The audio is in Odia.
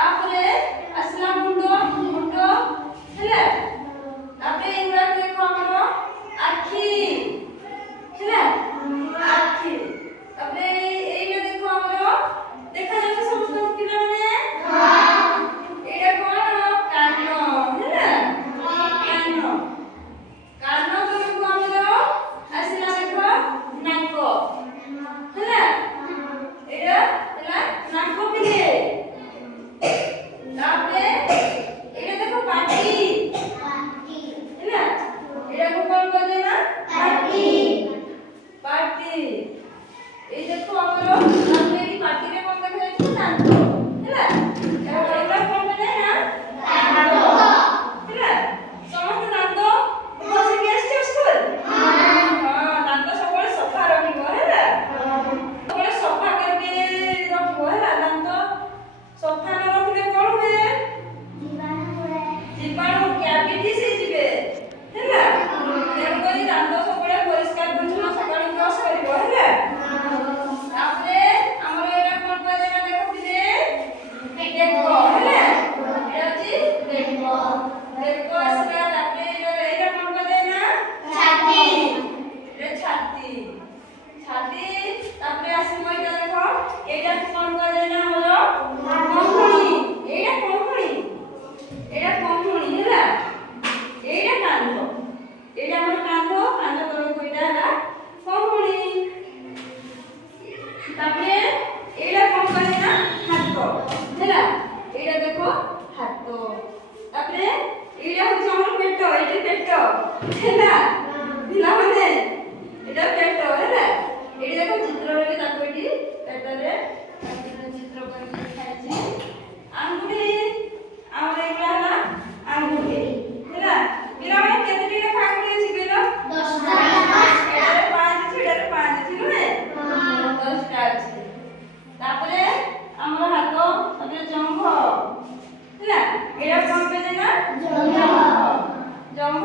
ତାପରେ ଆସିଲା ମୁଣ୍ଡ ମୁଣ୍ଡ ହେଲା। ତାପରେ ଏଗୁଡା ଦେଖ ଆମର ଆଖି ହେଲା ଆଖି। ତାପରେ ଏଇଟା ଦେଖ ଆମର ଦେଖା ଯାଉଛି ସମସ୍ତଙ୍କୁ ପିଲାମାନେ ଏଇଟା କଣ କାନ ହେଲା କାନ। କାନ ତଳକୁ ଆମର ଆସିଲା ଦେଖ ନାକ ହେଲା। ଏଇଟା ହେଲା ନାକ ପିଲେ। ତାପରେ ଏଇଟା ଦେଖ ପାଟି ହେଲା। ଏଇଟାକୁ କଣ କହିଲେ ନା ପାଟି ପାଟି। ଏଇ ଦେଖ ଆମର ତାପରେ ଏଇ ପାଟିରେ କଣ ଦେଖାଯାଉଛି ଦାନ୍ତ ହେଲା। ଏଇଟା କଣ କହିଲେ ନା ଦାନ୍ତ ହେଲା। ସମସ୍ତେ ଦାନ୍ତ ଘଷିକି ଆସିଛ ସ୍କୁଲ? ହଁ ଦାନ୍ତ ସବୁବେଳେ ସଫା ରଖିବ ହେଲା। ସବୁବେଳେ ସଫା କରିକି ରଖିବ ହେଲା। ଦାନ୍ତ ସଫା ନ ରଖିଲେ କଣ ହୁଏ? ଜୀବାଣୁ କ୍ୟାଭିଟିସ୍ ହେଇଯିବେ ହେଲା। ତେଣୁକରି ଦାନ୍ତ ସବୁବେଳେ ପରିଷ୍କାର ପରିଚ୍ଛନ୍ନ ସକାଳୁ ବ୍ରଶ କରିବ ହେଲା। ତାପରେ ଆମର ଏଇଟା କଣ କୁହାଯାଏ ନା ଦେଖୁଥିଲେ ବେକ ହେଲା। ଏଇଟା ଅଛି ବେକ। ବେକ ଆସିଲା। ତାପରେ ଏଇଟା କଣ କୁହାଯାଏ ନା ଛାତି। ଏଇଟା ଛାତି ଛାତି। ତାପରେ ଆସିବ ଏଇଟା ଦେଖ ଏଇଟାକୁ କଣ କୁହାଯାଏ ନା ଆମର କହୁଣି। ଏଇଟା କହୁଣି ଏଇଟା କହୁଣି ହେଲା। ଏଇଟା କାନ୍ଧ। ଏଇଟା ଆମର କାନ୍ଧ। କାନ୍ଧ ତଳକୁ ଏଇଟା ହେଲା କହୁଣି। ତାପରେ ଏଇଟା କଣ କୁହାଯାଏ ନା ହାତ ହେଲା। ଏଇଟା ଦେଖ ହାତ। ତାପରେ ଏଇଟା ହଉଛି ଆମର ପେଟ। ଏଇଟା ପେଟ ହେଲା ପିଲାମାନେ। ଏଇଟା ପେଟ ହେଲା। ଏଇଠି ଦେଖ ଚିତ୍ରରେ ବି ତାକୁ ଏଠି ପେଟରେ ଚିତ୍ର କରିକି ଲେଖାହେଇଛି। ଆଙ୍ଗୁଠି ଆମର ଏଇଟା ହେଲା ଆଙ୍ଗୁଠି ହେଲା। ପିଲାମାନେ କେତେଟି ଲେଖା ଆଙ୍ଗୁଠି ଅଛି କହିଲ? 10ଟା। ଏଟାରେ 5 ଅଛି ଏଟାରେ 5 ଅଛି ନୁହେଁ? 10ଟା ଅଛି। ତାପରେ ଆମର ହାତ ତାପରେ ଜଙ୍ଘ ହେଲା। ଏଇଟା କଣ କହିଲେ ନା ଜଙ୍ଘ। ଜଙ୍ଘ